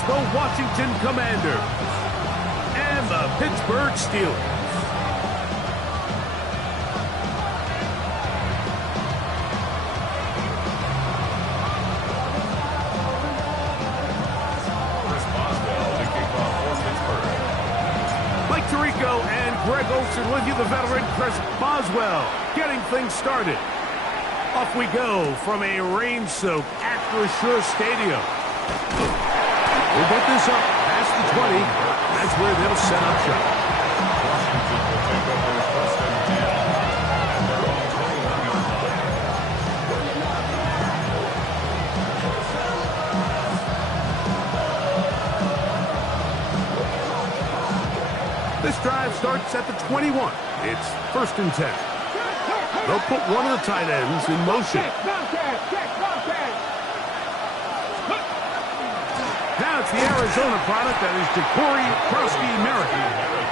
against the Washington Commanders and the Pittsburgh Steelers. Mike Tirico and Greg Olsen with you, the veteran Chris Boswell, getting things started. Off we go from a rain-soaked Acrisure Stadium. We'll put this up past the 20. That's where they'll set up shop. Washington will take over first and 10 at their own 21-yard line. This drive starts at the 21. It's first and 10. They'll put one of the tight ends in motion. Now it's the Arizona product that is Jacory Krosky-Merritt.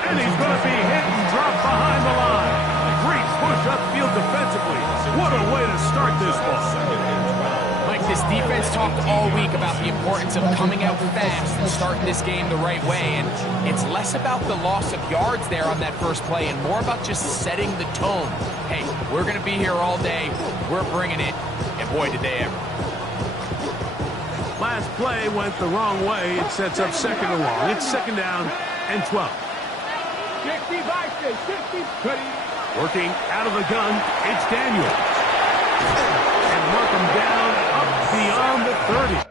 And he's going to be hit and dropped behind the line. Great push upfield defensively. What a way to start this ball. Mike, this defense talked all week about the importance of coming out fast and starting this game the right way. And it's less about the loss of yards there on that first play and more about just setting the tone. Hey, we're going to be here all day. We're bringing it. And boy, did they ever. Last play went the wrong way. It sets up second and long. It's second down and 12. Working out of the gun, it's Daniel. And mark him down up beyond the 30.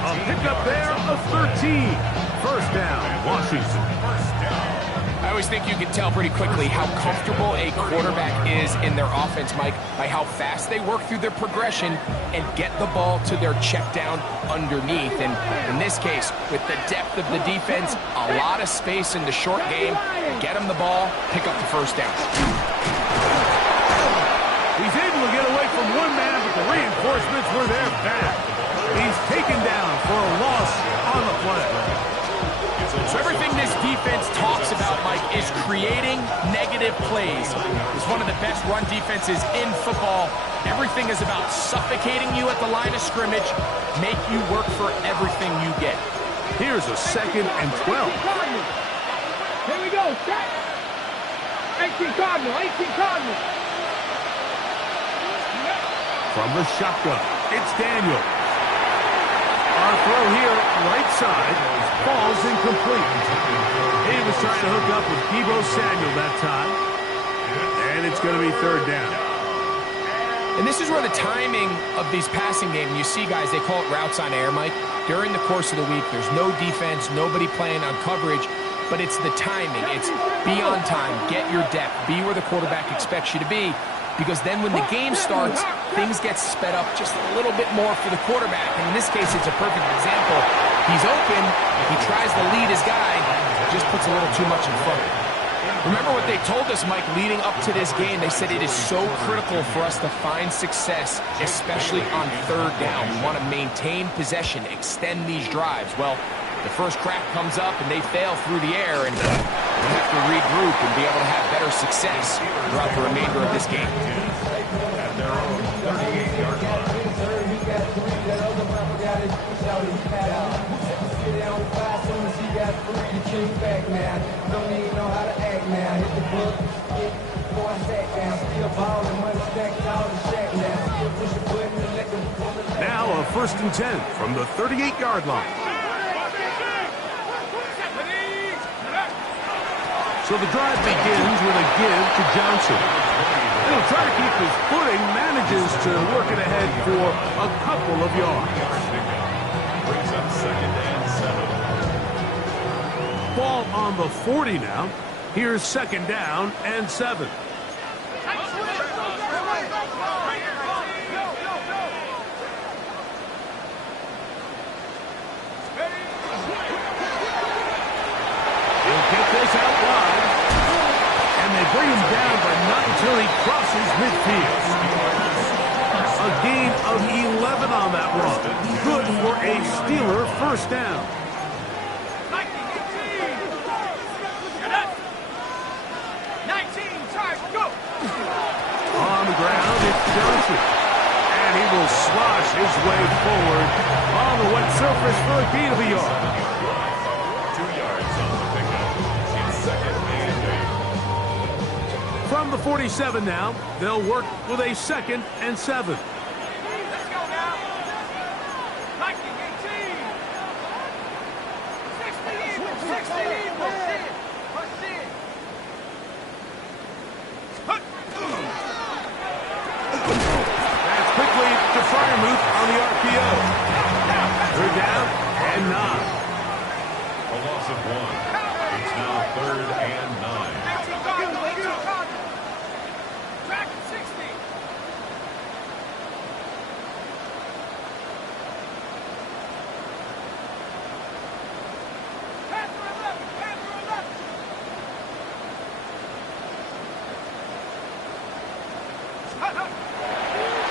A pickup there of 13. First down, Washington. I always think you can tell pretty quickly how comfortable a quarterback is in their offense, Mike, by how fast they work through their progression and get the ball to their check down underneath. And in this case, with the depth of the defense, a lot of space in the short game, get them the ball, pick up the first down. He's able to get away from one man, but the reinforcements were there fast. He's taken down for a loss on the play. So everything this defense talks about, Mike, is creating negative plays. It's one of the best run defenses in football. Everything is about suffocating you at the line of scrimmage, make you work for everything you get. Here's a second and 12. Here we go, set. 18 Cardinal, 18 Cardinal. From the shotgun, it's Daniel. Our throw here, right side, falls incomplete. He was trying to hook up with Deebo Samuel that time. And it's going to be third down. And this is where the timing of these passing games, you see guys, they call it routes on air, Mike. During the course of the week, there's no defense, nobody playing on coverage, but it's the timing. It's be on time, get your depth, be where the quarterback expects you to be. Because then when the game starts, things get sped up just a little bit more for the quarterback. And in this case, it's a perfect example. He's open, he tries to lead his guy, just puts a little too much in front. Remember what they told us, Mike, leading up to this game. They said it is so critical for us to find success, especially on third down. We want to maintain possession, extend these drives. Well, the first crack comes up and they fail through the air, and we'll have to regroup and be able to have better success throughout the remainder of this game. At their own 38-yard line. Now a first and 10 from the 38-yard line. So the drive begins with a give to Johnson. He'll try to keep his footing, manages to work it ahead for a couple of yards. Brings up second and 7. Ball on the 40 now. Here's second down and 7. He'll get this out wide. And they bring him down, but not until he crosses midfield. A gain of 11 on that run. good for a Steeler first down. 19, charge, go! On the ground, it's Johnson. And he will slosh his way forward on the wet surface for a gain of a yard. 2 yards on the pickup. It's second and 8. From the 47 now, they'll work with a 2nd and 7. Let's go now. 19, 18. 60 Eagles, 60 Eagles. Push in. That's quickly to Fryermuth on the RPO. They're down and 9. A loss of 1. It's now 3rd and 9. 18 Cardinal, 18 Cardinal. Track 60. Panther 11, Panther 11.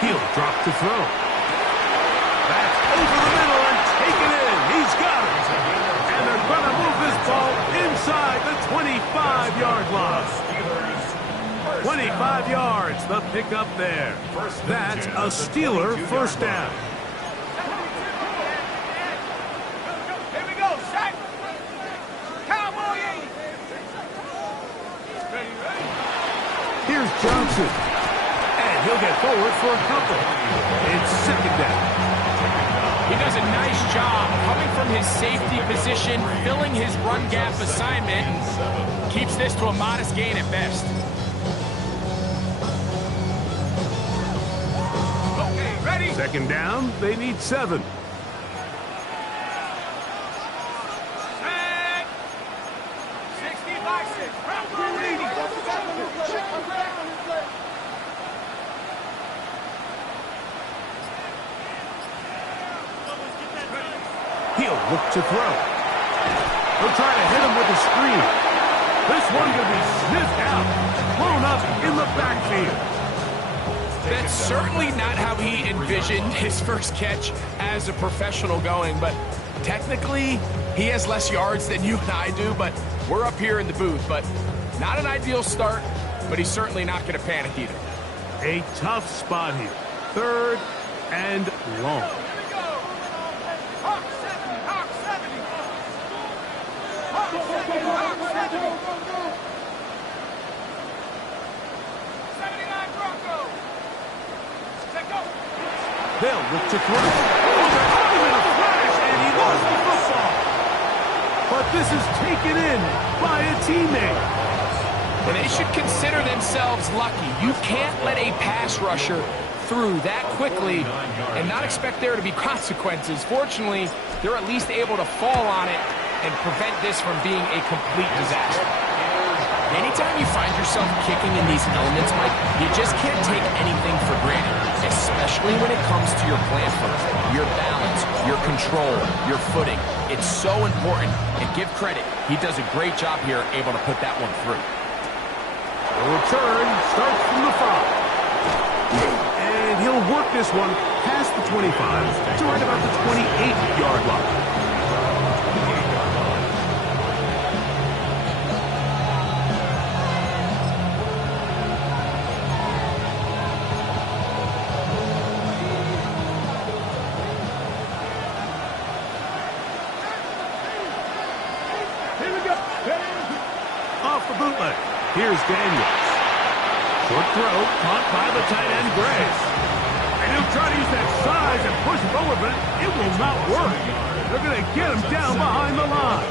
He'll drop to throw. That's over the middle and taken in. He's got it. And they're going to move this ball inside the 25-yard line. 25 yards, the pickup there. That's a Steeler first down. Here we go, Shaq. Cowboy 80. Ready, ready. Here's Johnson. And he'll get forward for a couple. It's 2nd down. He does a nice job coming from his safety position, filling his run gap assignment, and keeps this to a modest gain at best. Okay, ready. 2nd down, they need 7. Set. 60 by 6. Brown leading. He'll look to throw. They'll try to hit him with a screen. This one could be sniffed out, blown up in the backfield. That's certainly not how he envisioned his first catch as a professional going, but technically he has less yards than you and I do, but we're up here in the booth. But not an ideal start, but he's certainly not going to panic either. A tough spot here. 3rd and long. Here we go. Hawk 70, Hawk 70. Hawk 70, Hawk 70. 79 Broncos. Let go. They'll look to throw. Oh, they're out in a flash, and he lost the football. But this is taken in by a teammate. And they should consider themselves lucky. You can't let a pass rusher through that quickly and not expect there to be consequences. Fortunately, they're at least able to fall on it and prevent this from being a complete disaster. Anytime you find yourself kicking in these elements, Mike, you just can't take anything for granted, especially when it comes to your plant foot, your balance, your control, your footing. It's so important, and give credit. He does a great job here able to put that one through. The return starts from the 5. And he'll work this one past the 25 to right about the 28-yard line. Here we go. Off the bootleg. Here's Daniels. Short throw, caught by the tight end, Gray. And he'll try to use that size and push forward, but it will not work. They're going to get him down behind the line.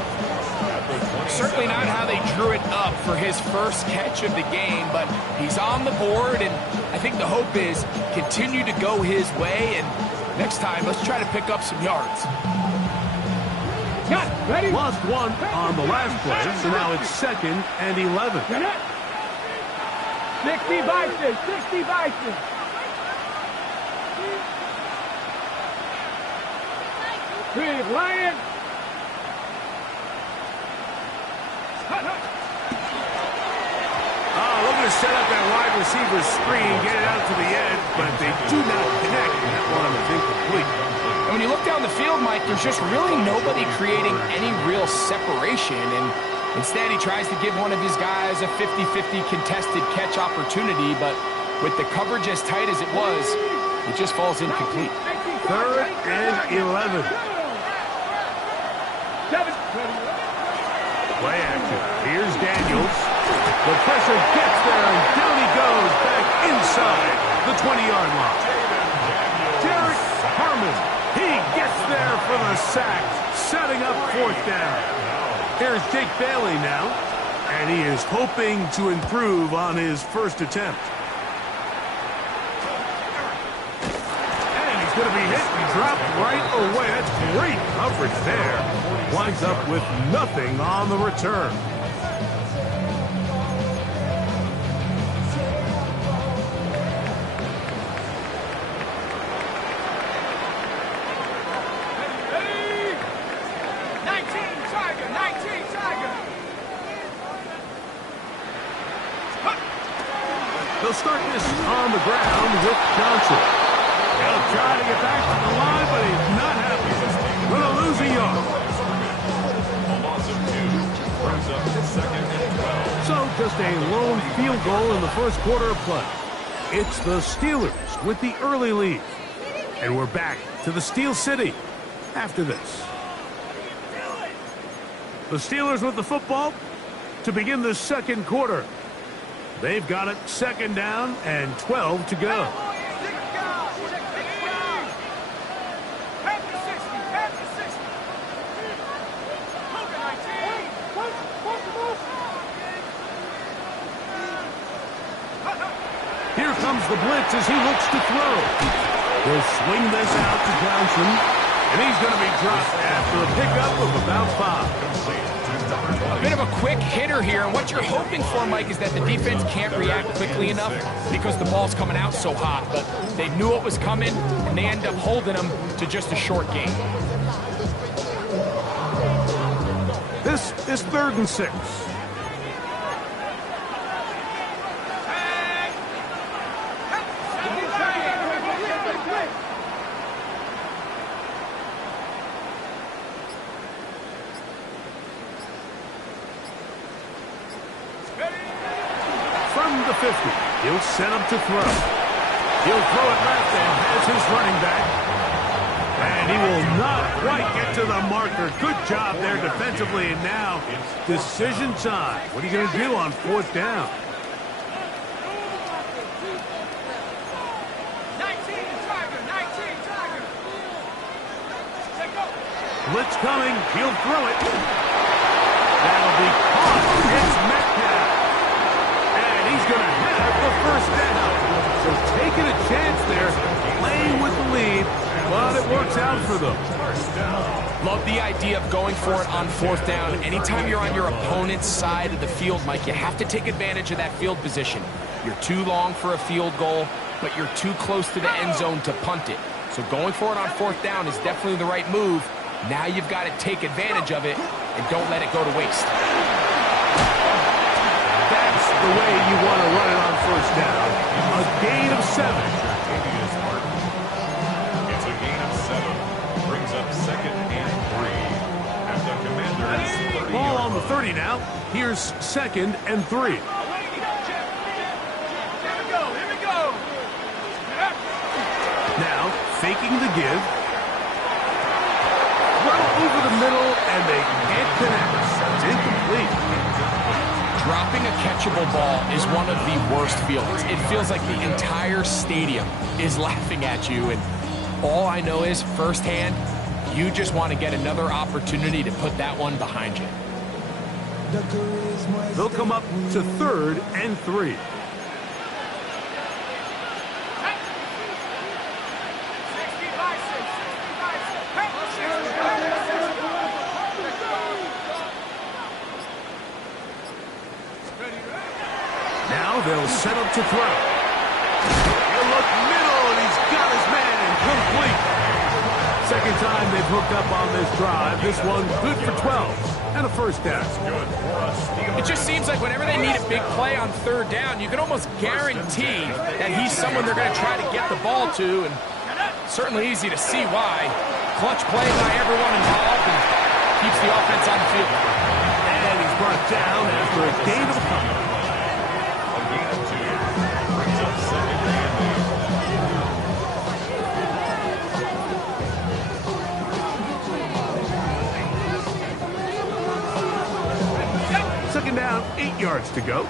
Certainly not how they drew it up for his first catch of the game, but he's on the board, and I think the hope is continue to go his way, and next time, let's try to pick up some yards. Got it. Ready? Lost one on the last play, so now it's 2nd and 11. 60 Bison, 60 Bison. Breathe, Lion. Looking to set up that wide receiver screen, get it out to the edge, but they do not connect, and that one is incomplete. And when you look down the field, Mike, there's just really nobody creating any real separation, and instead he tries to give one of his guys a 50-50 contested catch opportunity, but with the coverage as tight as it was, it just falls incomplete. 3rd and 11. Play action. Here's Daniels. The pressure gets there, and down he goes back inside the 20-yard line. Derek Harmon, he gets there for the sack, setting up 4th down. Here's Jake Bailey now, and he is hoping to improve on his first attempt. And he's going to be hit and dropped right away. That's great coverage there. Winds up with nothing on the return. They'll start this on the ground with Johnson. He'll try to get back to the line, but he's not happy. Going to lose a yard. A loss of 2 brings up 2nd and 12. So just a lone field goal in the first quarter of play. It's the Steelers with the early lead. And we're back to the Steel City after this. The Steelers with the football to begin the second quarter. They've got it 2nd down and 12 to go. Here comes the blitz as he looks to throw. He'll swing this out to Johnson, and he's going to be dropped after a pickup of about 5. A bit of a quick hitter here, and what you're hoping for, Mike, is that the defense can't react quickly enough because the ball's coming out so hot. But they knew it was coming, and they end up holding them to just a short gain. This is 3rd and 6. From the 50, he'll set up to throw. He'll throw it left and has his running back. And he will not quite get to the marker. Good job there defensively, and now decision time. What are you going to do on 4th down? 19, Tiger. Blitz coming. He'll throw it. That'll be caught. It's Metcalf. And he's going to have the 1st down. So taking a chance there, playing with the lead, but it works out for them. Love the idea of going for it on 4th down. Anytime you're on your opponent's side of the field, Mike, you have to take advantage of that field position. You're too long for a field goal, but you're too close to the end zone to punt it. So going for it on 4th down is definitely the right move. Now you've got to take advantage of it and don't let it go to waste. That's the way you want to run it on 1st down. A gain of 7. It's a gain of 7. Brings up 2nd and 3. At the Commanders' 30. Ball on the 30 now. Here's 2nd and 3. Here we go. Now, faking the give. Well over the middle, and they can't connect. It's incomplete. Dropping a catchable ball is one of the worst feelings. It feels like the entire stadium is laughing at you, and all I know is firsthand, you just want to get another opportunity to put that one behind you. They'll come up to 3rd and 3. Now they'll set up to throw. He'll look middle, and he's got his man incomplete. 2nd time they've hooked up on this drive. This one good for 12 and a 1st down. It just seems like whenever they need a big play on 3rd down, you can almost guarantee that he's someone they're going to try to get the ball to, and certainly easy to see why. clutch play by everyone involved and keeps the offense on the field. And he's brought down after a gain of a couple. A gain of 2 brings up second and 8. Second down, 8 yards to go.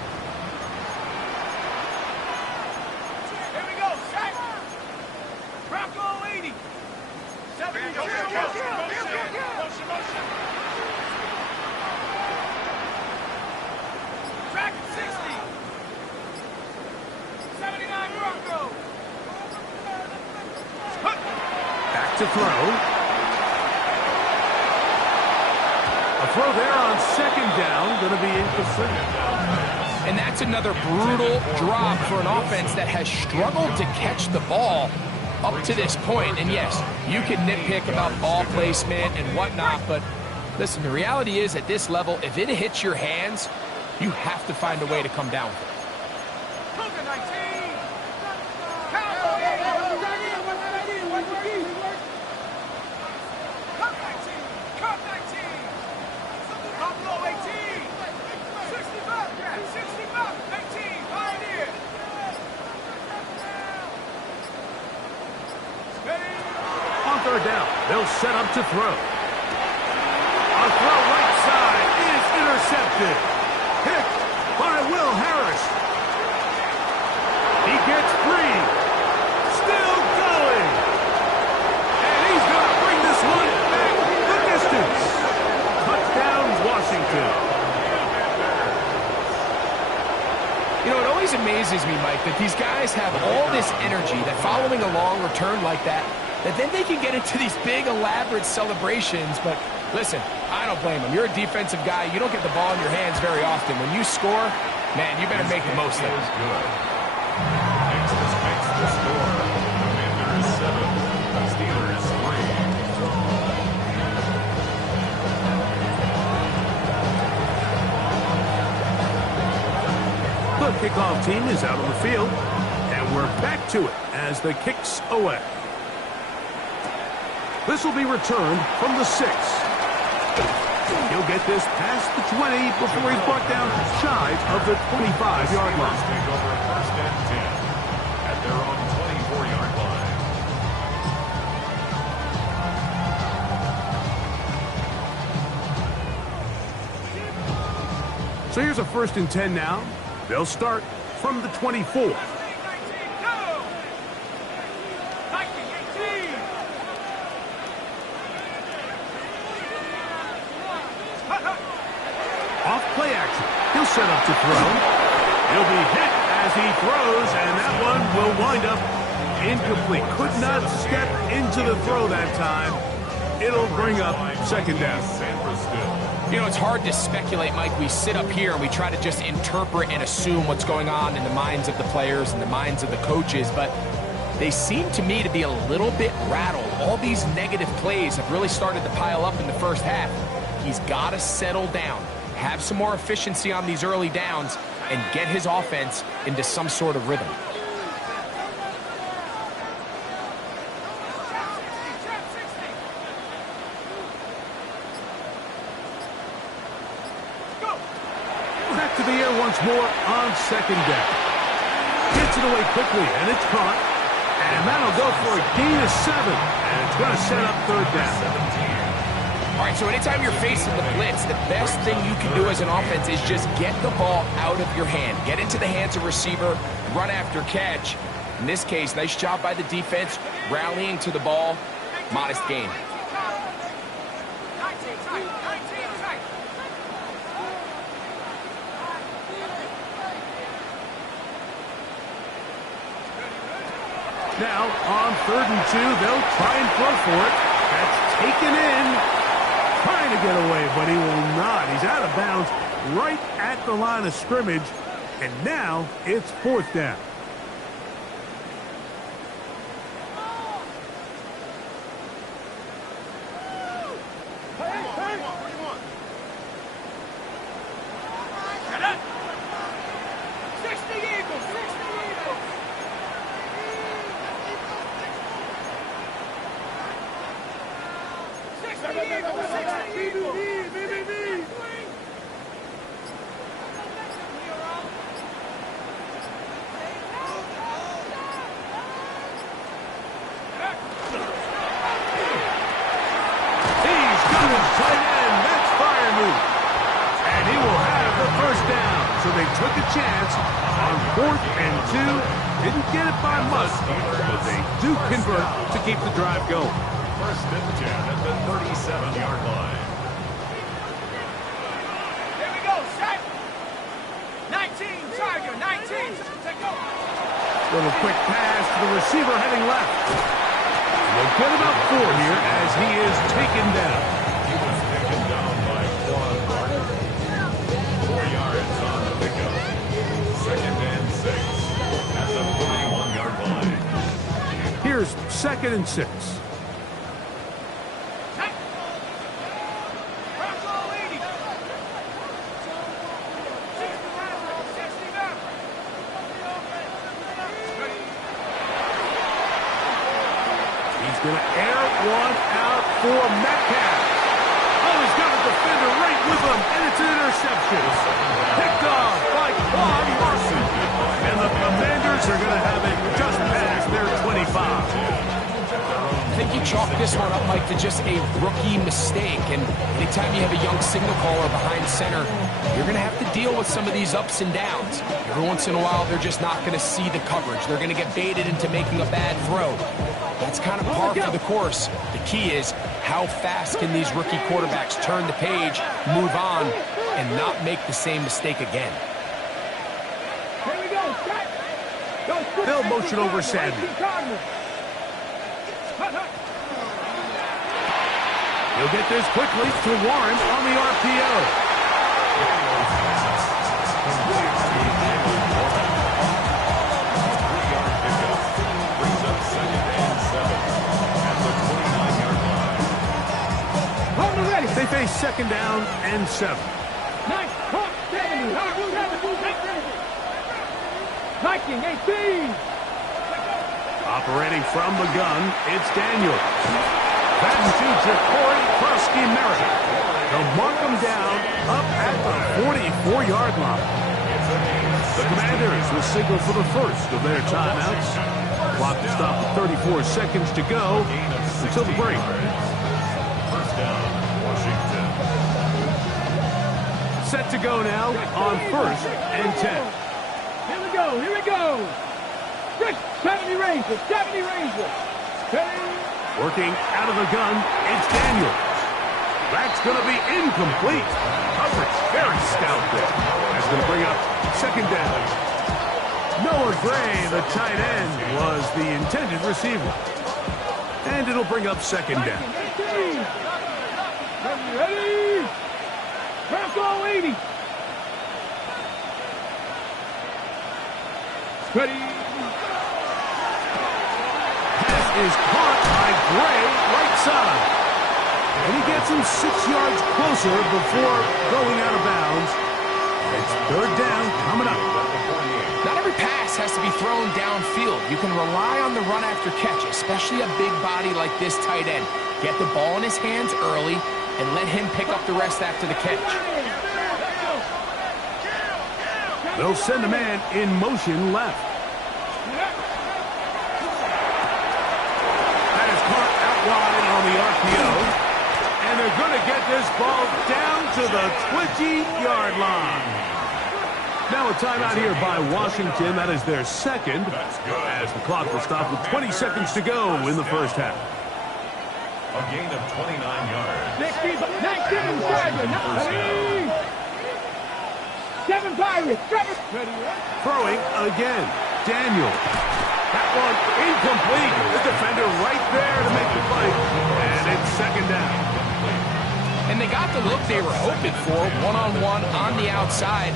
To throw. A throw there on second down, going to be incomplete. And that's another brutal drop for an offense that has struggled to catch the ball up to this point. And yes, you can nitpick about ball placement and whatnot, but listen, the reality is at this level, if it hits your hands, you have to find a way to come down with it. Third down, they'll set up to throw. A throw right side is intercepted. Picked by Will Harris. He gets free. Still going. And he's going to bring this one back the distance. Touchdown, Washington. You know, it always amazes me, Mike, that these guys have all this energy, that following a long return like that then they can get into these big, elaborate celebrations. But listen, I don't blame them. You're a defensive guy. You don't get the ball in your hands very often. When you score, man, you better make the most of it. Good. Next is makes the score. Commanders 7, Steelers 3. The kickoff team is out on the field, and we're back to it as the kick's away. This will be returned from the 6. He'll get this past the 20 before he's brought down shy of the 25-yard line. Take over first and 10 at their own 24-yard line. So here's a first and 10 now. They'll start from the 24. Play action. He'll set up to throw. He'll be hit as he throws, and that one will wind up incomplete. Could not step into the throw that time. It'll bring up second down. You know, it's hard to speculate, Mike. We sit up here and we try to just interpret and assume what's going on in the minds of the players and the minds of the coaches, but they seem to me to be a little bit rattled. All these negative plays have really started to pile up in the first half. He's got to settle down, have some more efficiency on these early downs, and get his offense into some sort of rhythm. Back to the air once more on second down. Gets it away quickly, and it's caught. And that'll go for a gain of 7. And it's going to set up third down. All right, so anytime you're facing the blitz, the best thing you can do as an offense is just get the ball out of your hand. Get into the hands of receiver, run after catch. In this case, nice job by the defense, rallying to the ball. Modest gain. Now, on 3rd and 2, they'll try and throw for it. That's taken in. Trying to get away, but he will not. He's out of bounds right at the line of scrimmage. And now it's 4th down. So they took a chance on 4th and 2. Didn't get it by much, but they do convert to keep the drive going. First and 10 at the 37-yard line. Here we go, set. 19, Tiger, 19. Take over. Little quick pass to the receiver heading left. We'll get about 4 here as he is taken down. He was taken down by Quan Martin. 4 yards on the pickup. Second and 6 at the 41-yard line. Here's 2nd and 6. Going to air one out for Metcalf. Oh, he's got a defender right with him, and it's an interception. Picked off by Claude Larson. And the Commanders are going to have it just past their 25. I think you chalk this one up, Mike, to just a rookie mistake. And anytime you have a young signal caller behind center, you're going to have to deal with some of these ups and downs. Every once in a while, they're just not going to see the coverage. They're going to get baited into making a bad throw. That's kind of par for the course. The key is how fast can these rookie quarterbacks turn the page, move on, and not make the same mistake again. Here we go, set. They'll motion over Sandy. He'll get this quickly to Warren on the RPO. They face 2nd down and 7. Nice, 70, 19, 18. Operating from the gun, it's Daniels. That's to Ja'Cory Krusky-Merritt. They'll mark him down up at the 44-yard line. The Commanders will signal for the first of their timeouts. Clock to stop with 34 seconds to go until the break. First down, Washington. Set to go now on 1st and 10. Here we go, here we go. 70 Rangers, 70 Rangers. Working out of the gun, it's Daniels. That's going to be incomplete. Coverage very stout there. That's going to bring up 2nd down. Noah Gray, the tight end, was the intended receiver. And it'll bring up 2nd down. Ready? Franco 80. Ready? Pass is caught by Gray, right side. And he gets him 6 yards closer before going out of bounds. It's 3rd down coming up. Not every pass has to be thrown downfield. You can rely on the run after catch, especially a big body like this tight end. Get the ball in his hands early and let him pick up the rest after the catch. They'll send a man in motion left. That is caught out wide on the RPO. And they're going to get this ball down to the 20-yard line. Now a timeout here by Washington. That is their 2nd. As the clock will stop with 20 seconds to go in the first half. A gain of 29 yards. 19 Tigers. 7 Pirates. Throwing again. Daniel. That one incomplete. The defender right there to make the play. And it's 2nd down. And they got the look they were hoping for, one-on-one on the outside.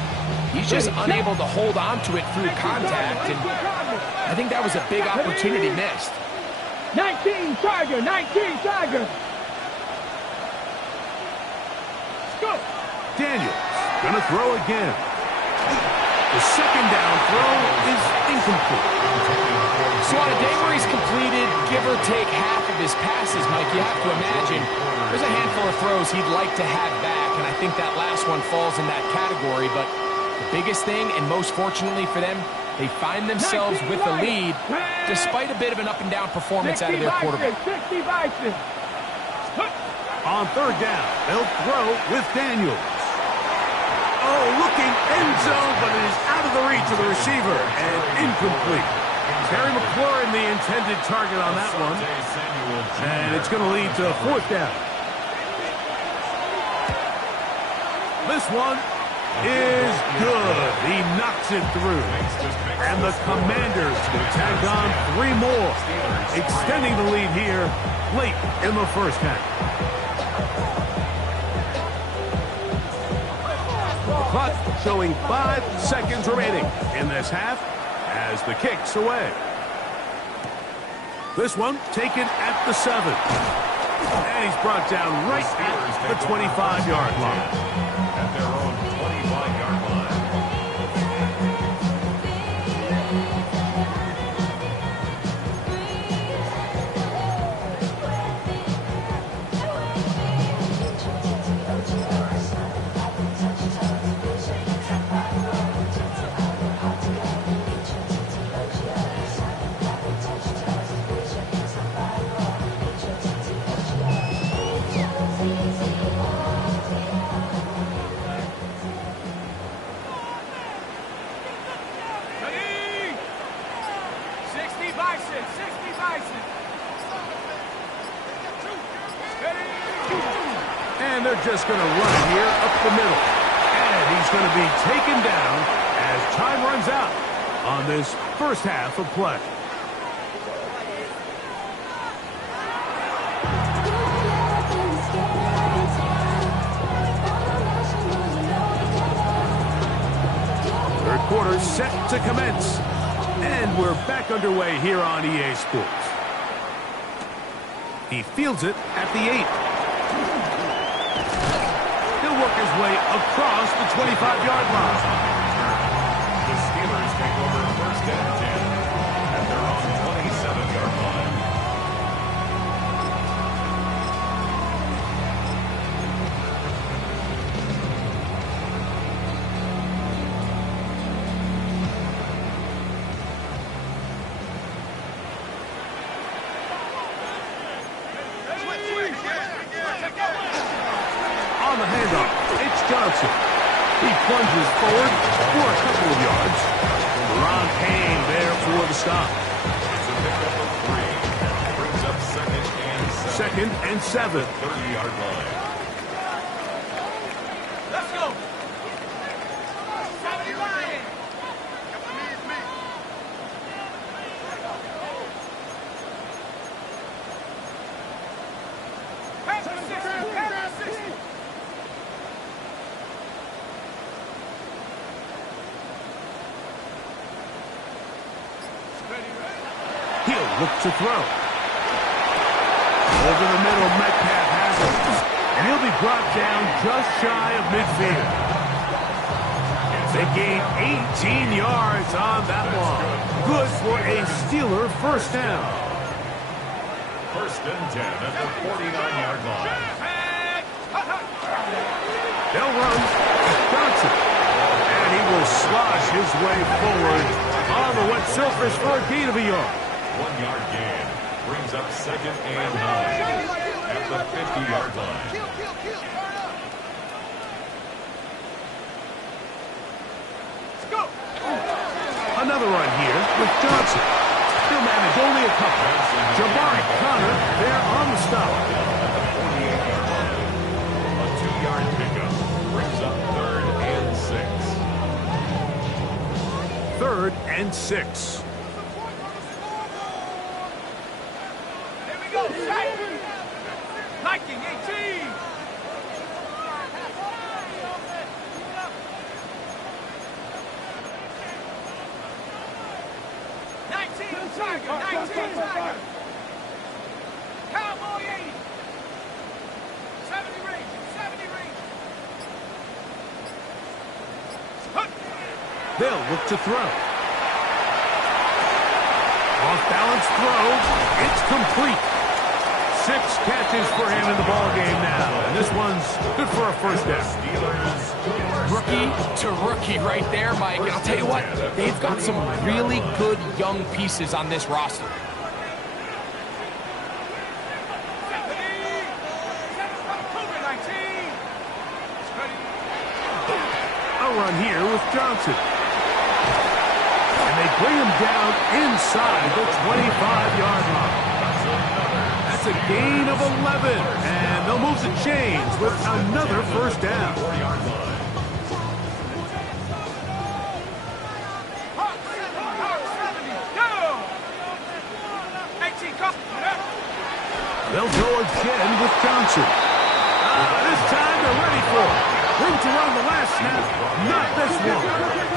He's just unable to hold on to it through contact, and I think that was a big opportunity missed. 19 Tiger, 19 Tiger. Go. Daniels gonna throw again. The 2nd down throw is incomplete. So on a day where he's completed, give or take half of his passes, Mike, you have to imagine there's a handful of throws he'd like to have back, and I think that last one falls in that category. But the biggest thing, and most fortunately for them, they find themselves with the lead despite a bit of an up-and-down performance out of their quarterback. On third down, they'll throw with Daniels. Oh, looking end zone, but it is out of the reach of the receiver and incomplete. Terry McLaurin, the intended target on that one. And it's going to lead to a fourth down. This one is good. He knocks it through. And the Commanders can tag on 3 more, extending the lead here late in the first half. The clock showing 5 seconds remaining in this half as the kick's away. This one taken at the 7. And he's brought down right at the 25-yard line. At their own 25-yard line. And they're just going to run it here up the middle. And he's going to be taken down as time runs out on this first half of play. Third quarter set to commence. And we're back underway here on EA Sports. He fields it at the 8. Work his way across the 25-yard line. The Steelers take over first and 10 at their own 27-yard line. On the handoff, it's Johnson. He plunges forward for a couple of yards. Ron Payne there for the stop. It's a pickup of 3. Brings up second and 7. 30-yard line. Let's go. 70 Ryan. Pass the 60. Pass the 60. He'll look to throw. Over the middle, Metcalf has it. And he'll be brought down just shy of midfield. They gain 18 yards on that one. Good for a Steeler first down. First and 10 at the 49-yard line. They'll run Johnson. And he will slosh his way forward on the wet surface for a gain of a yard. 1-yard gain. Brings up second and 9 at the 50-yard line. Another run here with Johnson. He'll manage only a couple. Jabari Connor there on the stop. At the 48-yard line. A 2-yard pickup. Brings up third and 6. 3rd and 6. Here we go. Liking 18. Cowboy 80. 70 range. 70 range. They'll look to throw. Off-balance throw. It's complete. 6 catches for him in the ball game now. And this one's good for a first down. Rookie to rookie right there, Mike. And I'll tell you what, they've got some really good young pieces on this roster. A run here with Johnson. And they bring him down inside the 25-yard line. That's a gain of 11. And they'll move the chains with another first down. They'll go again with Johnson. This time they're ready for it. Room to run the last snap. Not this one.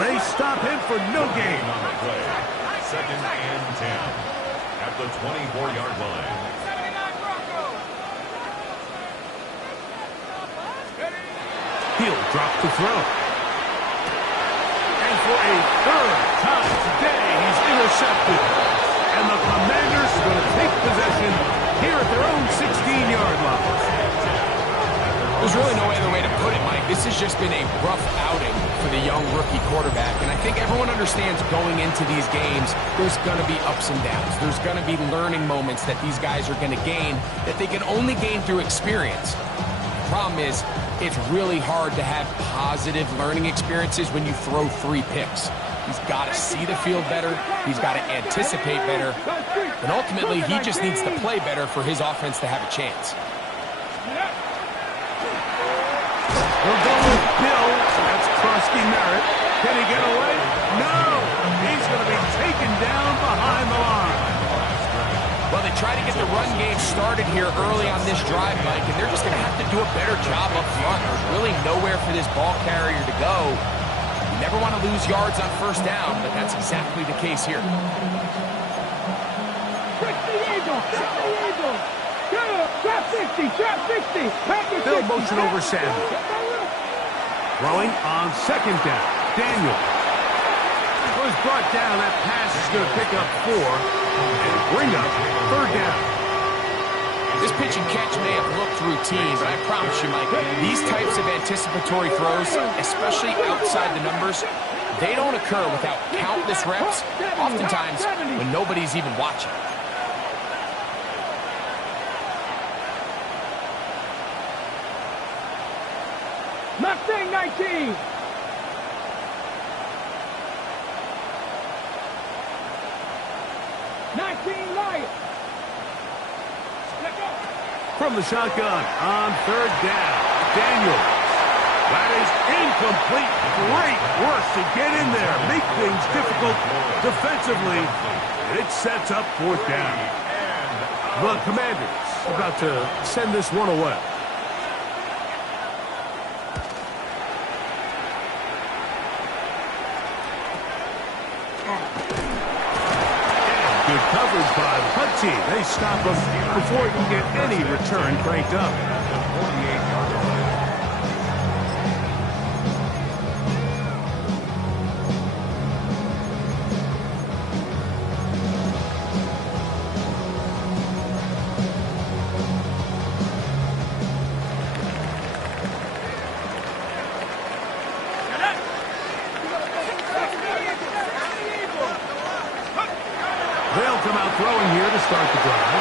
They stop him for no gain. On the play. 2nd and 10 at the 24-yard line. He'll drop the throw. And for a 3rd time today, he's intercepted. And the Commanders are going to take possession here at their own 16-yard line. There's really no other way to put it, Mike. This has just been a rough outing for the young rookie quarterback. And I think everyone understands going into these games, there's going to be ups and downs. There's going to be learning moments that these guys are going to gain that they can only gain through experience. The problem is, it's really hard to have positive learning experiences when you throw 3 picks. He's got to see the field better. He's got to anticipate better. And ultimately, he just needs to play better for his offense to have a chance. We'll go with Bill. That's Krusty Merritt. Can he get away? No! He's going to be taken down behind the line. Well, they try to get the run game started here early on this drive, Mike, and they're just going to have to do a better job up front. There's really nowhere for this ball carrier to go. You never want to lose yards on first down, but that's exactly the case here. They'll motion over Samuel. Throwing on 2nd down. Daniel was brought down. That pass is going to pick up 4 and bring up 3rd down. This pitch and catch may have looked routine, but I promise you, Mike, these types of anticipatory throws, especially outside the numbers, they don't occur without countless reps, oftentimes when nobody's even watching. Mustang 19. From the shotgun on 3rd down. Daniels. That is incomplete. Great work to get in there. Make things difficult defensively. It sets up 4th down. The Commanders about to send this one away. Good coverage by the punt team. They stop him before he can get any return cranked up. They'll come out throwing here to start the drive.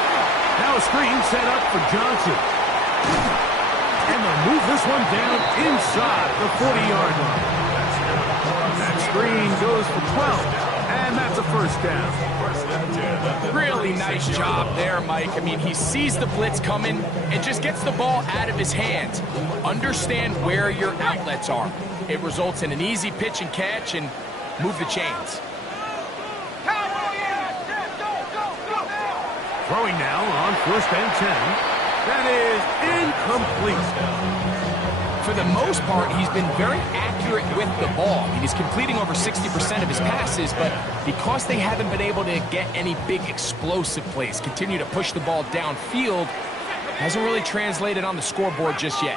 Now a screen set up for Johnson. And they'll move this one down inside the 40-yard line. That screen goes for 12, and that's a first down. Really nice job there, Mike. I mean, he sees the blitz coming and just gets the ball out of his hands. Understand where your outlets are. It results in an easy pitch and catch and move the chains. Throwing now on 1st and 10. That is incomplete. For the most part, he's been very accurate with the ball. I mean, he's completing over 60% of his passes, but because they haven't been able to get any big explosive plays, continue to push the ball downfield, hasn't really translated on the scoreboard just yet.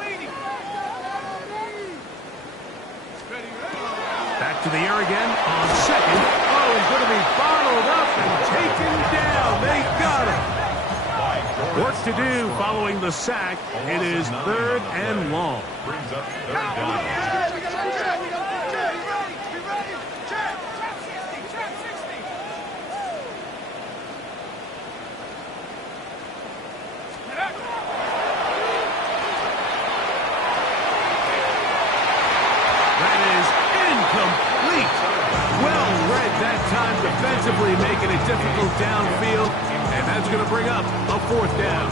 Back to the air again on 2nd. Oh, is going to be bottled up and taken down. They got him. Work to do following the sack. It is 3rd and long. Brings up 3rd down. Defensively making it difficult downfield, and that's going to bring up a 4th down.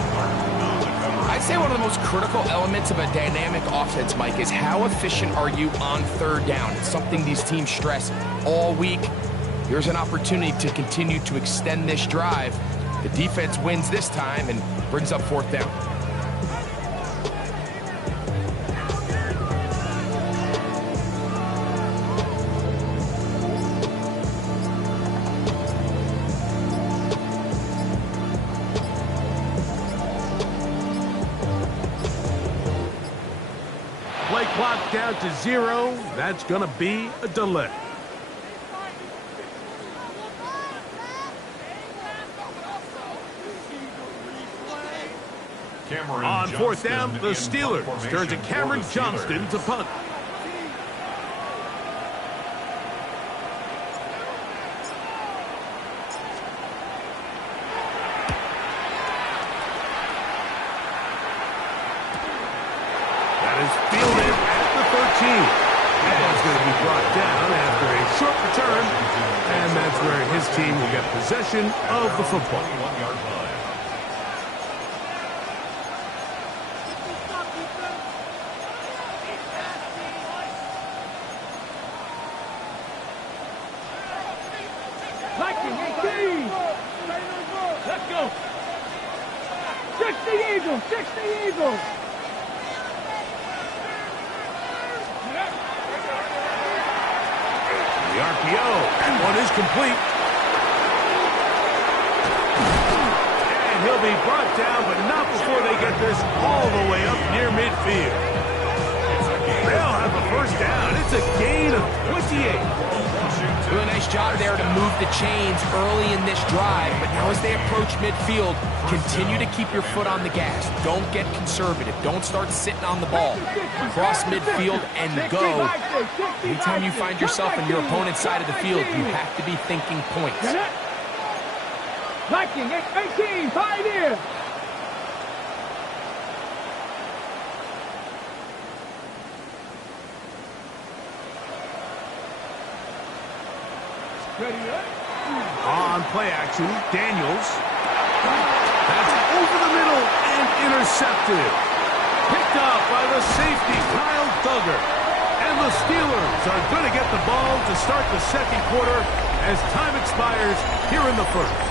I'd say one of the most critical elements of a dynamic offense, Mike, is how efficient are you on 3rd down. It's something these teams stress all week. Here's an opportunity to continue to extend this drive. The defense wins this time and brings up 4th down. Play clock down to 0. That's going to be a delay. On 4th down, the Steelers turn to Cameron Johnston to punt. That is fielded at the 13. And it's going to be brought down after a short return. And that's where his team will get possession of the football. Let's go. 60 Eagles, 60 Eagles. The RPO, and one is complete. And he'll be brought down, but not before they get this all the way up near midfield. They'll have a 1st down. It's a gain of 28. Doing a nice job there to move the chains early in this drive, but now as they approach midfield, continue to keep your foot on the gas. Don't get conservative. Don't start sitting on the ball. Cross midfield and go. Anytime you find yourself on your opponent's side of the field, you have to be thinking points. Viking, 18, Pioneer. On play action, Daniels. That's over the middle and intercepted. Picked up by the safety, Kyle Duggar. And the Steelers are going to get the ball to start the 2nd quarter as time expires here in the 1st.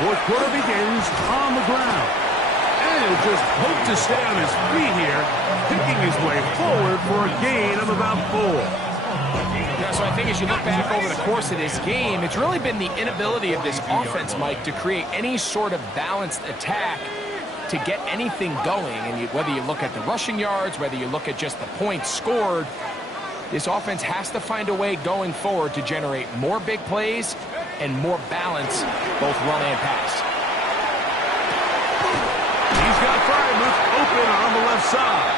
Fourth quarter begins on the ground. And he'll just hope to stay on his feet here, picking his way forward for a gain of about 4. Yeah, so I think as you look back over the course of this game, it's really been the inability of this offense, Mike, to create any sort of balanced attack to get anything going. And whether you look at the rushing yards, whether you look at just the points scored, this offense has to find a way going forward to generate more big plays and more balance, both run and pass. He's got Frymuth open on the left side.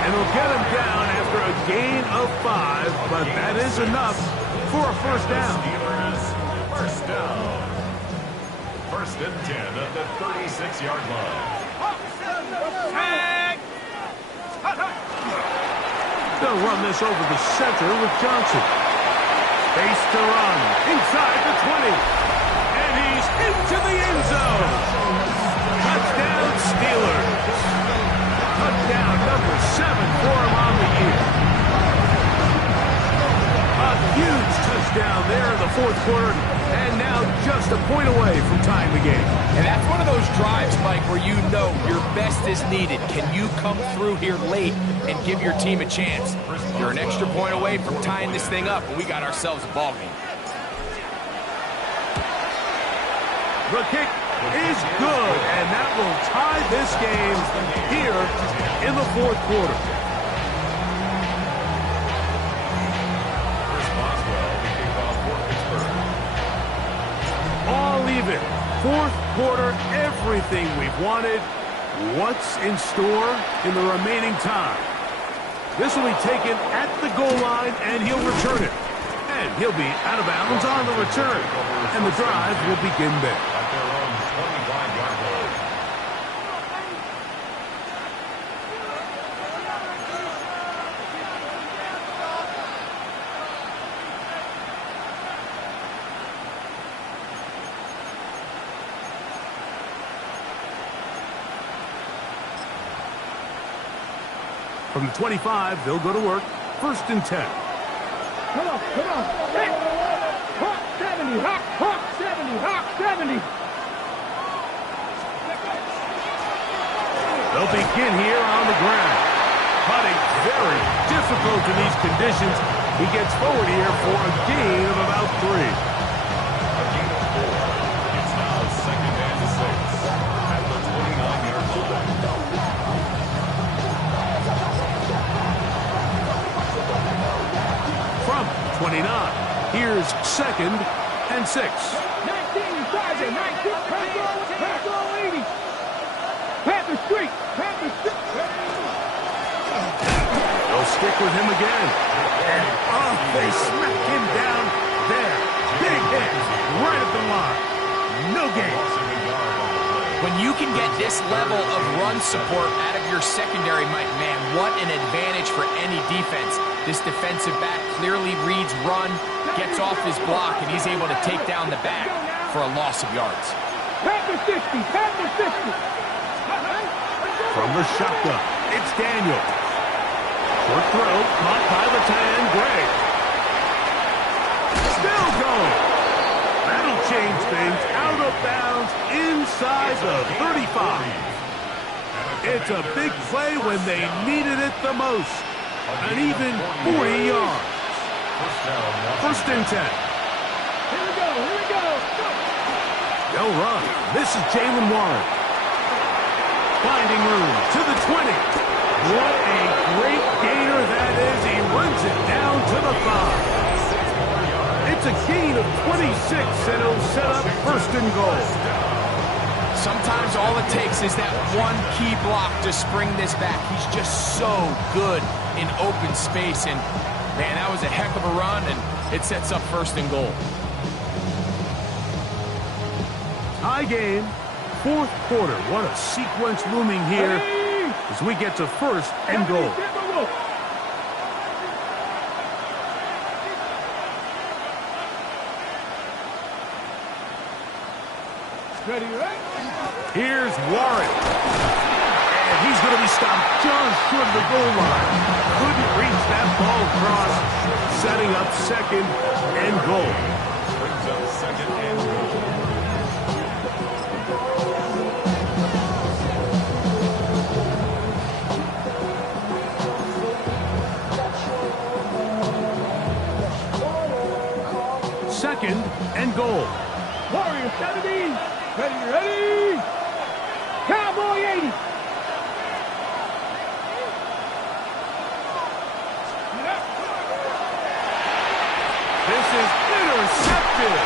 And he'll get him down after a gain of 5, but that is enough for a 1st down. Steelers, 1st down. 1st and 10 at the 36-yard line. They'll run this over the center with Johnson. Face to run inside the 20. And he's into the end zone. Touchdown Steelers. Touchdown number 7 for him on the year. A huge touchdown there in the 4th quarter. And now just just a point away from tying the game. And that's one of those drives, Mike, where you know your best is needed. Can you come through here late and give your team a chance? You're an extra point away from tying this thing up, and we got ourselves a ball game. The kick is good, and that will tie this game here in the fourth quarter. All even. Fourth quarter, everything we've wanted. What's in store in the remaining time? This will be taken at the goal line, and he'll return it. And he'll be out of bounds on the return. And the drive will begin there. At their own 25-yard line. From the 25, they'll go to work. First and 10. Come on. Hey. Hawk 70, Hawk 70, Hawk 70. They'll begin here on the ground. Putting very difficult in these conditions. He gets forward here for a gain of about 3. A gain of 4. It's now second and 6 at the 29-yard line. From 29, here's second and 6. 19, Sergeant, 19, pass all 80. Panther Street. They'll stick with him again. And they smack him down there. Big hit right at the line. No gain. When you can get this level of run support out of your secondary, Mike, man, what an advantage for any defense. This defensive back clearly reads run, gets off his block, and he's able to take down the back for a loss of yards. Panther 60, Panther 60. From the shotgun, it's Daniel. Short throw, caught by the tight end, Gray. Still going. That'll change things. Out of bounds, inside the 35. It's a big play when they needed it the most. An even 40 yards. First and 10. Here we go. They'll run. This is Jalen Warren. Finding room to the 20. What a great gainer that is. He runs it down to the 5. It's a gain of 26, and it'll set up first and goal. Sometimes all it takes is that one key block to spring this back. He's just so good in open space, and man, that was a heck of a run, and it sets up first and goal. Tie game, fourth quarter. What a sequence looming here as we get to first and goal. Ready, right? Here's Warren. And he's going to be stopped just short of the goal line. Couldn't reach that ball across, setting up second and goal. Brings up second and goal. Second and goal. Warrior 70. Ready. Cowboy 80. This is intercepted.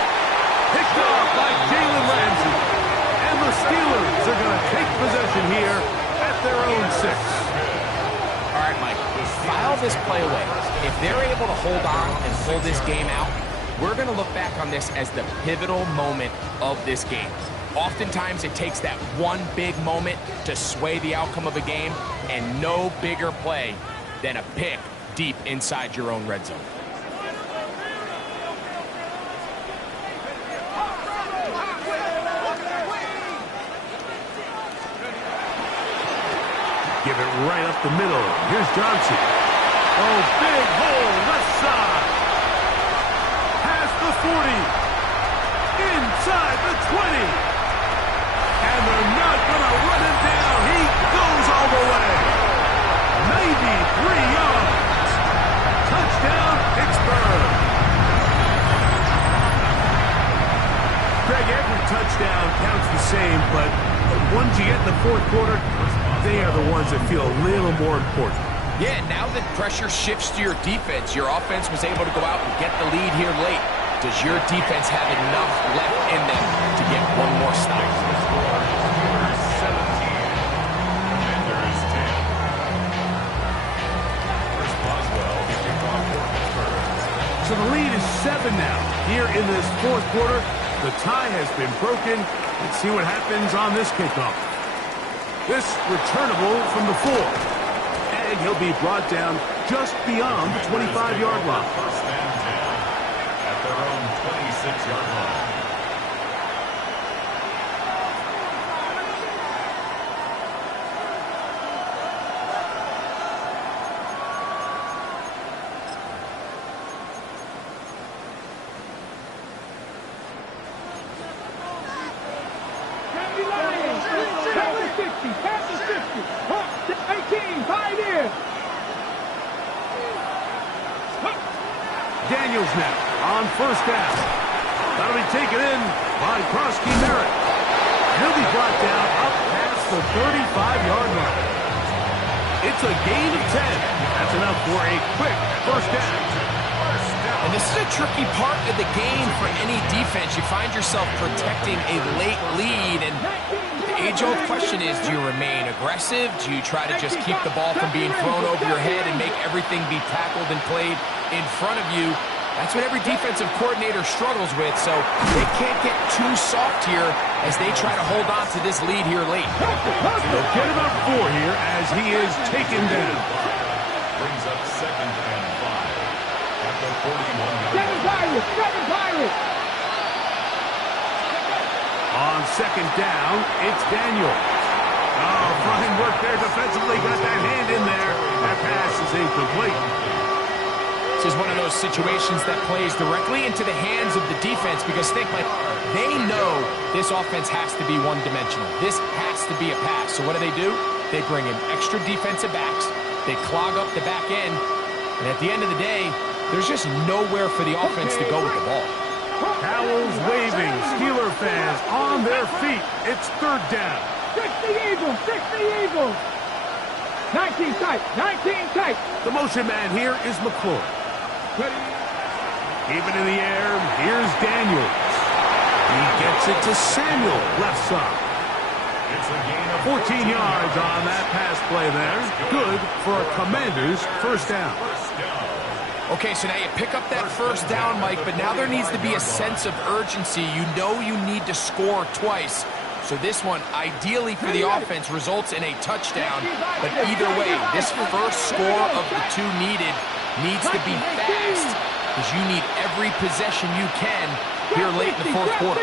Picked off by Jalen Ramsey. And the Steelers are going to take possession here at their own 6. All right, Mike, file this play away. If they're able to hold on and pull this game out, we're going to look back on this as the pivotal moment of this game. Oftentimes, it takes that one big moment to sway the outcome of a game, and no bigger play than a pick deep inside your own red zone. Give it right up the middle. Here's Johnson. Oh, big hole, left side. Past the 40. Inside touchdown counts the same, but the ones you get in the fourth quarter, they are the ones that feel a little more important. Yeah, now that pressure shifts to your defense, your offense was able to go out and get the lead here late. Does your defense have enough left in them to get one more stop? The score is Steelers 17, Commanders 10. First Boswell, the kickoff for Pittsburgh. So the lead is 7 now. Here in this fourth quarter, the tie has been broken. Let's see what happens on this kickoff. This returnable from the 4. And he'll be brought down just beyond the 25-yard line. First and 10 at their own 26-yard line. Daniels now on first down. That'll be taken in by Krosky Merritt. He'll be brought down up past the 35-yard line. It's a gain of 10. That's enough for a quick first down. And this is a tricky part of the game for any defense. You find yourself protecting a late lead, and the age-old question is, do you remain aggressive? Do you try to just keep the ball from being thrown over your head and make everything be tackled and played in front of you? That's what every defensive coordinator struggles with, so they can't get too soft here as they try to hold on to this lead here late. They'll get about 4 here as he is taken down. Brings up 2nd and 5 at the 41-yard line. On second down, it's Daniel. Oh, fine work there defensively. Got that hand in there. That pass is incomplete. This is one of those situations that plays directly into the hands of the defense because think, like, they know this offense has to be one-dimensional. This has to be a pass. So what do? They bring in extra defensive backs. They clog up the back end. And at the end of the day, there's just nowhere for the offense to go with the ball. Towels waving, Steeler fans on their feet. It's third down. 60 Eagles, 60 Eagles. 19 tight, 19 tight. The motion man here is McClure. Keep it in the air. Here's Daniels. He gets it to Samuel, left side. It's a gain of 14 yards on that pass play there. Good for a Commanders first down. Okay, so now you pick up that first down, Mike, but now there needs to be a sense of urgency. You know you need to score twice. So this one, ideally for the offense, results in a touchdown. But either way, this first score of the 2 needs to be fast because you need every possession you can here late in the fourth quarter.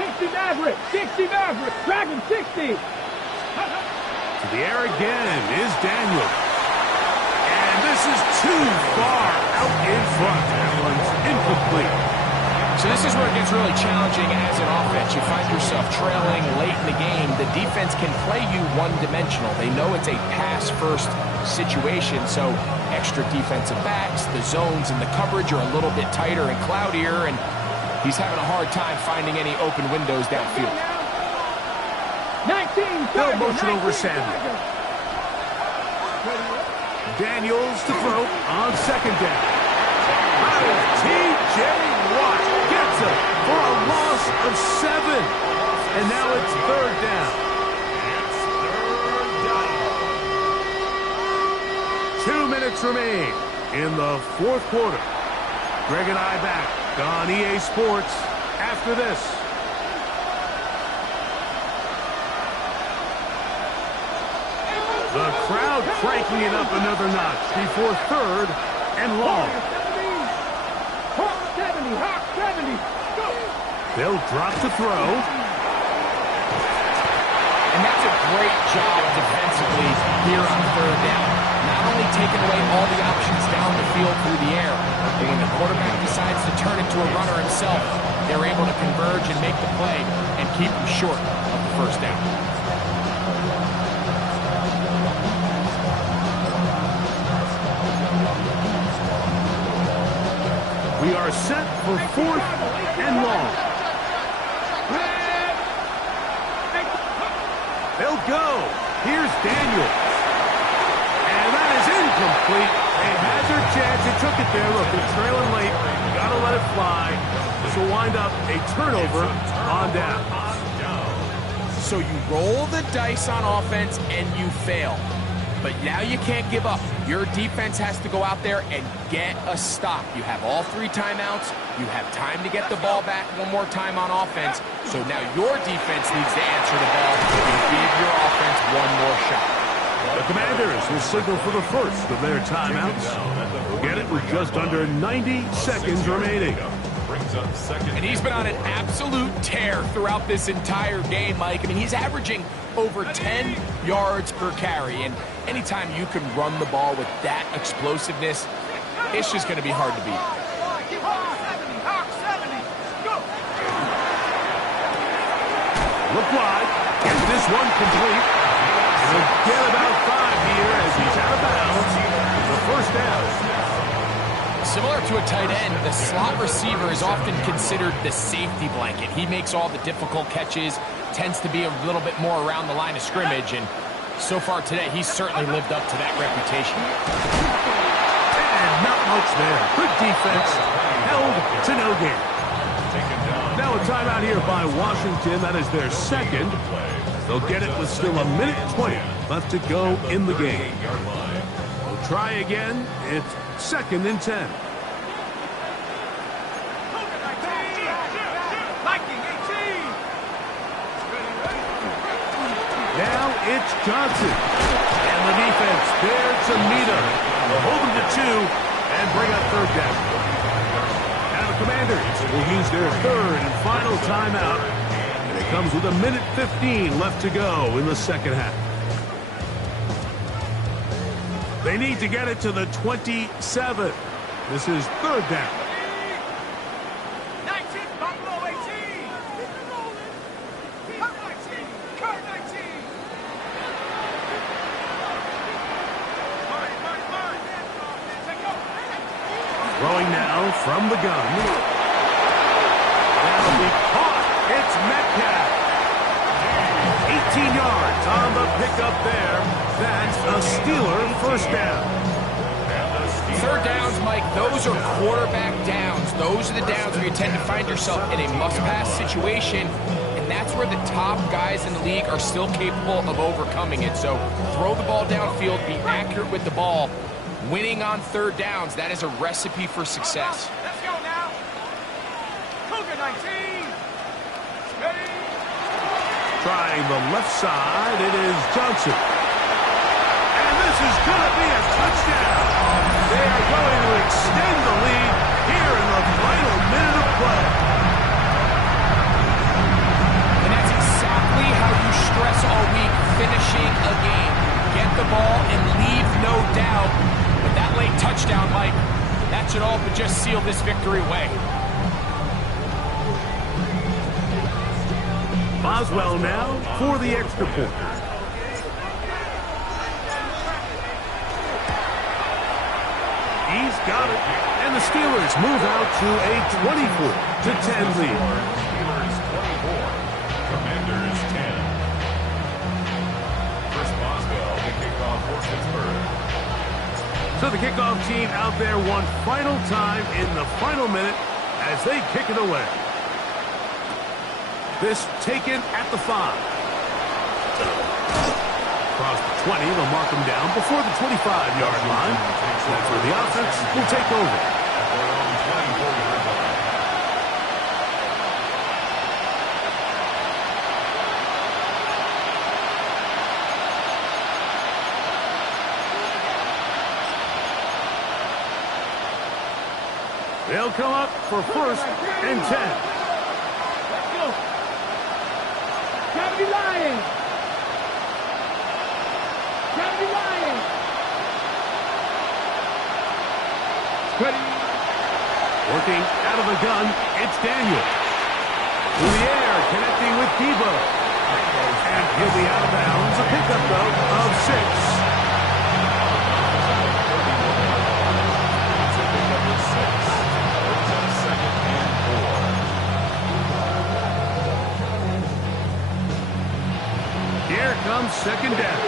60 Maverick, 60 Maverick, Dragon 60. To the air again is Daniel. And this is too far out in front. That one's incomplete. So this is where it gets really challenging as an offense. You find yourself trailing late in the game. The defense can play you one-dimensional. They know it's a pass-first situation, so extra defensive backs, the zones and the coverage are a little bit tighter and cloudier, and he's having a hard time finding any open windows downfield. 19 They'll motion over Samuel. Daniels to throw on second down. T.J. Watt gets it for a loss of 7. And now it's third down. It's 2 minutes remain in the fourth quarter. Greg and I back on EA Sports after this. The crowd cranking it up another notch before third and long. Hawk 70, Hawk 70. Go. They'll drop to throw. And that's a great job defensively here on third down. Not only taking away all the options down the field through the air, but when the quarterback decides to turn into a runner himself, they're able to converge and make the play and keep him short of the first down. We are set for fourth and long. They'll go. Here's Daniels. And that is incomplete. They had their chance. They took it there. Look, they're trailing late. Got to let it fly. This will wind up a turnover on down. So you roll the dice on offense and you fail. But now you can't give up. Your defense has to go out there and get a stop. You have all 3 timeouts. You have time to get the ball back one more time on offense. So now your defense needs to answer the ball and give your offense one more shot. The Commanders will signal for the first of their timeouts. We'll get it with just under 90 seconds remaining. And he's been on an absolute tear throughout this entire game, Mike. I mean, he's averaging over 10 yards per carry. And anytime you can run the ball with that explosiveness, it's just going to be hard to beat. Look wide. Is this one complete? He'll get about 5 here as he's out of bounds. The first down. Similar to a tight end, the slot receiver is often considered the safety blanket. He makes all the difficult catches, tends to be a little bit more around the line of scrimmage, and so far today, he's certainly lived up to that reputation. And not much there. Good defense. Held to no gain. Now a timeout here by Washington. That is their second. They'll get it with still a minute 20 left to go in the game. We'll try again. It's 2nd and 10. Now it's Johnson. And the defense there to meet him. They'll hold him to 2 and bring up 3rd down. Now the Commanders will use their 3rd and final timeout. And it comes with a minute 15 left to go in the second half. They need to get it to the 27. This is 3rd down. 19, Buffalo 18. Cut 19. Cut 19. Throwing now from the gun. That'll be caught. It's Metcalf. 18 yards on the pickup there. That's a Steeler first down. 3rd downs, Mike, those are quarterback downs. Those are the downs where you tend to find yourself in a must-pass situation, and that's where the top guys in the league are still capable of overcoming it. So throw the ball downfield, be accurate with the ball. Winning on 3rd downs, that is a recipe for success. Let's go now. Cougar 19. Ready. Trying the left side, it is Johnson. And this is going to be a touchdown. They are going to extend the lead here in the final minute of play. And that's exactly how you stress all week, finishing a game. Get the ball and leave no doubt. But that late touchdown, Mike, that should all but just seal this victory away. Boswell now for the extra point. He's got it. And the Steelers move out to a 24-10 lead. Steelers 24, Commanders 10. First Boswell to kick off for Pittsburgh. So the kickoff team out there one final time in the final minute as they kick it away. This taken at the 5. Across the 20, they'll mark them down before the 25-yard line. That's where the offense will take over. At their own 24-yard line. They'll come up for 1st and 10. Let's go. Gotta be lying. Gotta be lying. Ready. Working out of the gun, it's Daniel. Through the air, connecting with Debo. And he'll be out of bounds. A pickup, though, of 6. Here comes second down.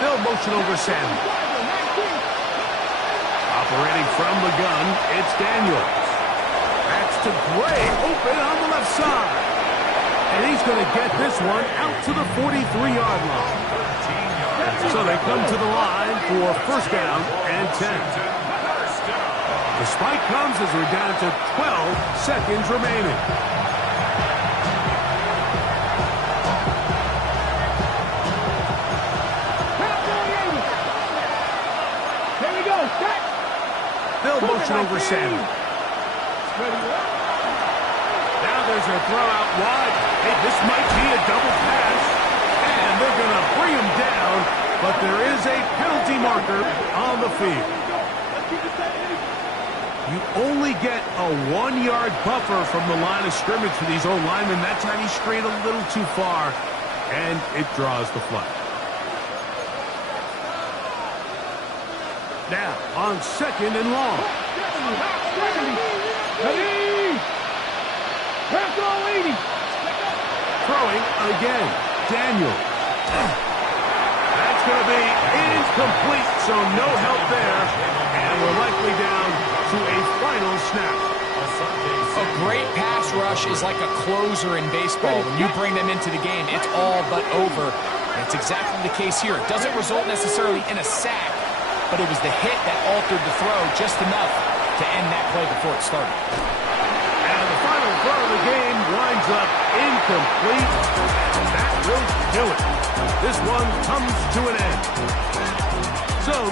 They'll motion over Samuel. Operating from the gun, it's Daniels. That's to Gray, open on the left side. And he's going to get this one out to the 43-yard line. So they come to the line for first down and 10. The spike comes as we're down to 12 seconds remaining. Here we go. Set. They'll motion over Samuel. Now there's a throw out wide. Hey, this might be a double pass. And they're going to bring him down, but there is a penalty marker on the field. You only get a 1-yard buffer from the line of scrimmage for these old linemen. That time he strayed a little too far, and it draws the flag. Now, on second and long. Throwing again. Daniel. That's going to be incomplete, so no help there. And we're likely down to a final snap. A great pass rush is like a closer in baseball. When you bring them into the game, it's all but over. And it's exactly the case here. It doesn't result necessarily in a sack, but it was the hit that altered the throw just enough to end that play before it started. And the final throw of the game winds up incomplete. And that will do it. This one comes to an end. So this